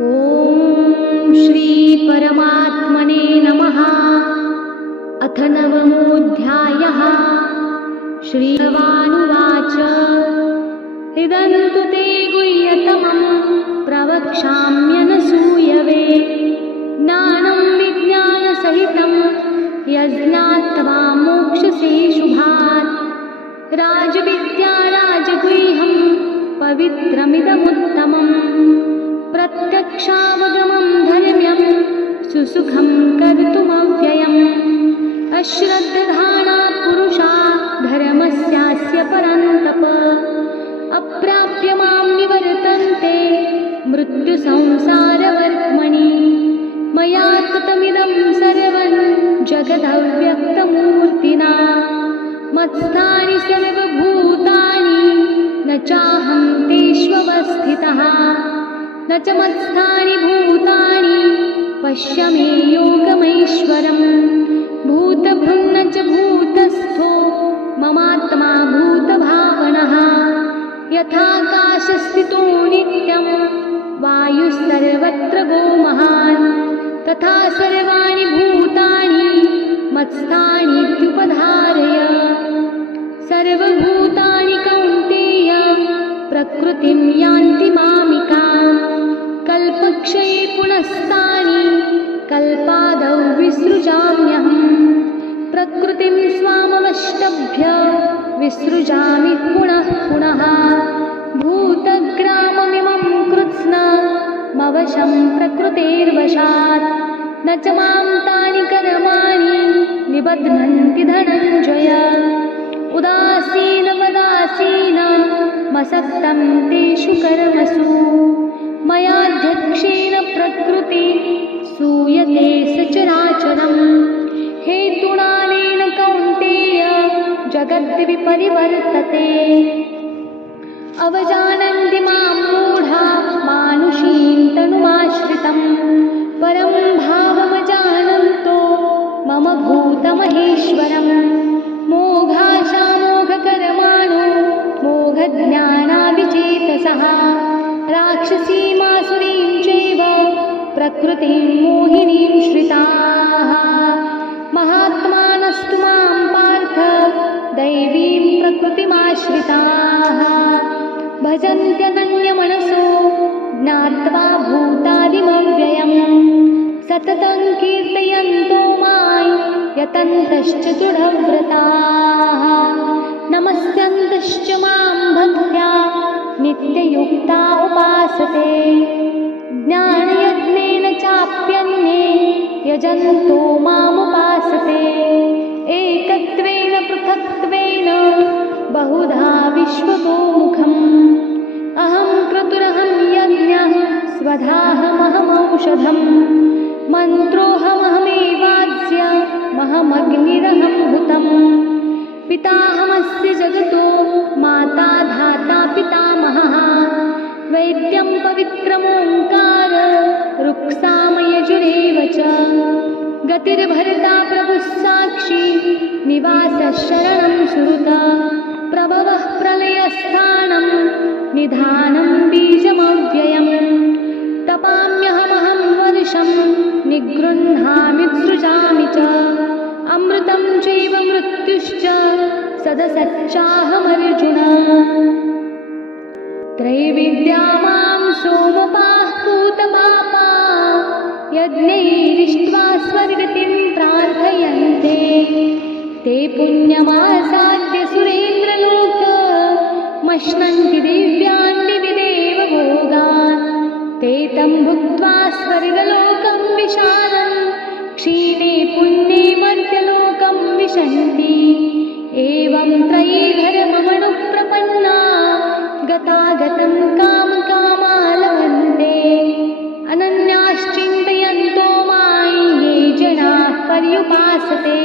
ॐ श्री परमात्मने नमः। अथ नवमोऽध्यायः। श्रीभगवानुवाच इदन्तु ते गुह्यतमं प्रवक्ष्याम्यनसूयवे। ज्ञानं विज्ञानसहितं यज्ञात्वा मोक्षसे शुभात्। राजविद्या राजगुह्यं पवित्रमिदमुत्तमम्। प्रत्यक्षावगमं धर्म्यं सुसुखं कर्तुमव्ययम्। अश्रद्धधानात् पुरुषा धर्मस्यास्य परन्तप। अप्राप्य मां निवर्तन्ते मृत्युसंसारवर्त्मनि। मया कृतमिदं सर्वं जगदव्यक्तमूर्तिना। मत्स्थानि सर्वभूतानि न चाहं तेष्वस्थितः। न च मत्स्थानि भूतानि पश्य मे योगमैश्वरम्। भूतभृन्न च भूतस्थो ममात्मा भूतभावनः। यथाकाशस्थितो नित्यं वायुः सर्वत्र गो महान्। तथा सर्वाणि भूतानि मत्स्थानीत्युपधारय। सर्वभूतानि कौन्तेय प्रकृतिं यान्ति मामिकाम्। कल्पक्षये पुनस्तानि कल्पादौ विसृजाम्यहम्। प्रकृतिं स्वामवष्टभ्य विसृजामि पुनः पुनः। भूतग्राममिमं कृत्स्नमवशं प्रकृतेर्वशात्। न च मां तानि कर्माणि निबध्नन्ति धनञ्जय। उदासीनवदासीनमसक्तं तेषु कर्मसु। मयाध्यक्षेण प्रकृति सूयते सचराचरम्। हेतुनानेन कौन्तेय जगद्विपरिवर्तते। अवजानन्ति मां मूढा मानुषीं तनुमाश्रितं। परं भावमजानन्तो मम भूतमहेश्वरम्। मोघाशामोघकर्माणो मोघज्ञानादिचेतसः। राक्षसीमासुरीं चैव प्रकृतिं मोहिनीं श्रिताः। महात्मानस्तु मां पार्थ दैवीं प्रकृतिमाश्रिताः। भजन्त्यनन्यमनसो ज्ञात्वा भूतादिमव्ययम्। सततं कीर्तयन्तो मां यतन्तश्च दृढव्रताः। नमस्यन्तश्च मां भक्त्या नित्ययुक्ता उपासते। ज्ञानयज्ञेन चाप्यन्ये यजन्तो मामुपासते। एकत्वेन पृथक्त्वेन बहुधा विश्वतोमुखम्। अहं क्रतुरहं यज्ञः स्वधाहमहमौषधम्। मन्त्रोऽहमहमेवाज्य महमग्निरहं हुतम्। पिताहमस्य जगतो माता धाता पितामहः। वैद्यं पवित्रमोङ्कार रुक्सामयजुरेव च। गतिर्भर्ता प्रभुः साक्षी निवासः शरणं सुहृता। प्रभवः प्रलयस्थानं निधानं बीजमव्ययम्। तपाम्यहमहं वर्षं निगृह्णामि सृजामि च। अमृतं चैव मृत्युश्च सदसच्चाहमर्जुन। त्रैविद्या मां सोमपाः पूतपापा यज्ञैरिष्ट्वा स्वर्गतिं प्रार्थयन्ते। ते पुण्यमासाद्य सुरेन्द्रलोकमश्नन्ति दिव्यान् दिवि देवभोगान्। ते तं भुक्त्वा स्वर्गलोकं विशालं क्षीणे पुण्ये मर्त्यलोकं विशन्ति। एवं त्रयीधर्ममनुप्रपन्ना गतागतं कामकामा लभन्ते। अनन्याश्चिन्तयन्तो मां ये जनाः पर्युपासते।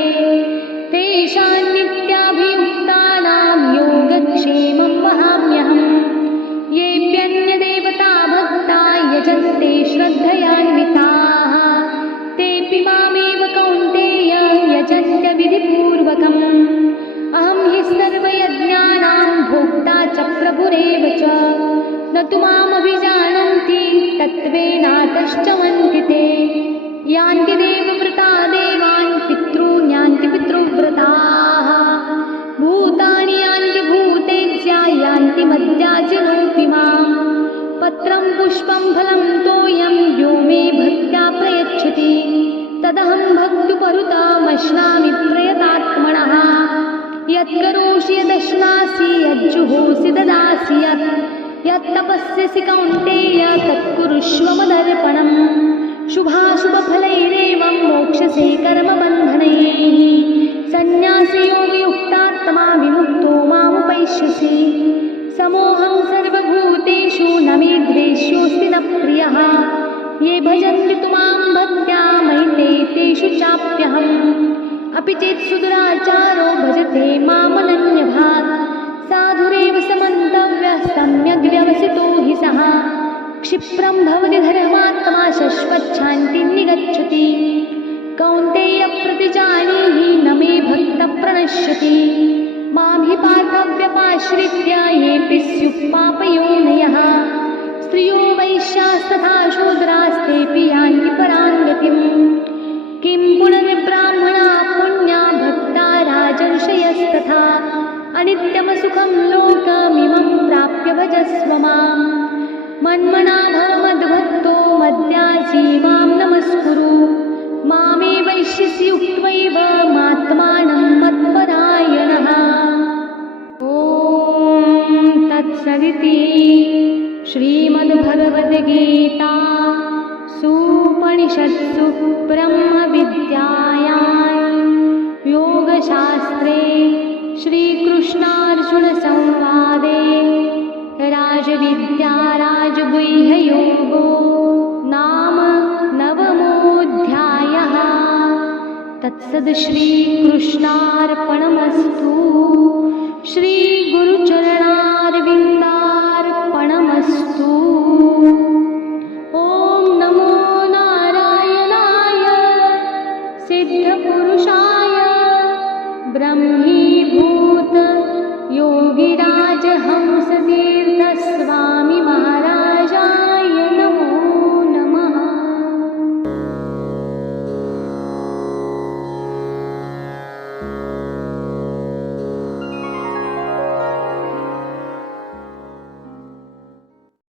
तेषां नित्याभियुक्तानां योगक्षेमं वहाम्यहम्। येऽप्यन्यदेवता भक्ता यजन्ते श्रद्धयान्विताः। तेऽपि मामेव कौन्तेय यजन्त्य विधिपूर्वकम्। अहं हि सर्वयज्ञानां भोक्ता च प्रभुरेव च। न तु मामभिजानन्ति तत्त्वेन सर्वेनातश्च वन्दिते यान्ति देवव्रता देवान् पितॄन् यान्ति पितृव्रताः भूतानि यान्ति भूतेज्या यान्ति मद्याजिनोऽपि माम् पत्रं पुष्पं फलं तोयं यो मे भक्त्या प्रयच्छति तदहं भक्त्युपहृतमश्नामि प्रयतात्मनः यत्करोषि यदश्नासि यज्जुहोसि ददासि यत्तपस्यसि कौन्तेय तत्कुरुष्व मदर्पणम् शुभाशुभफलैरेवं मोक्षसे कर्मबन्धनैः सन्न्यासी योगयुक्तात्मा विमुक्तो मामुपैष्यसि समोऽहं सर्वभूतेषु न मे द्वेष्योऽस्ति न प्रियः ये भजन्ति तु मां भक्त्या मयि ते तेषु चाप्यहम् अपि चेत् सुदुराचारो भजते मामनन्यभाक् साधुरेव समन्तव्यः सम्यग् व्यवसितो हि सः क्षिप्रं भवति धर्मात्मा शश्वच्छान्तिं निगच्छति कौन्तेय प्रतिजानीहि न मे भक्तः प्रणश्यति मां हि पार्थव्यपाश्रित्य येऽपि स्युः पापयोनयः स्त्रियो वैश्यास्तथा शूद्रास्तेऽपि यान्ति परां गतिम् किं पुनर्ब्राह्मणा पुण्या भक्ता राजर्षयस्तथा अनित्यमसुखं लोकमिमं प्राप्य भजस्व माम् मन्मना भव मद्भक्तो मद्याजी मां नमस्कुरु मामे वैश्यसि उक्त्वैव मात्मानं मत्परायणः ॐ तत्सदिति श्रीमद्भगवद्गीता सूपनिषत्सु ब्रह्मविद्यायां योगशास्त्रे श्रीकृष्णार्जुनसंवादे राजविद्या राजगुह्ययोगो नाम नवमोऽध्यायः तत्सद् श्रीकृष्णार्पणमस्तु श्रीगुरुचरणा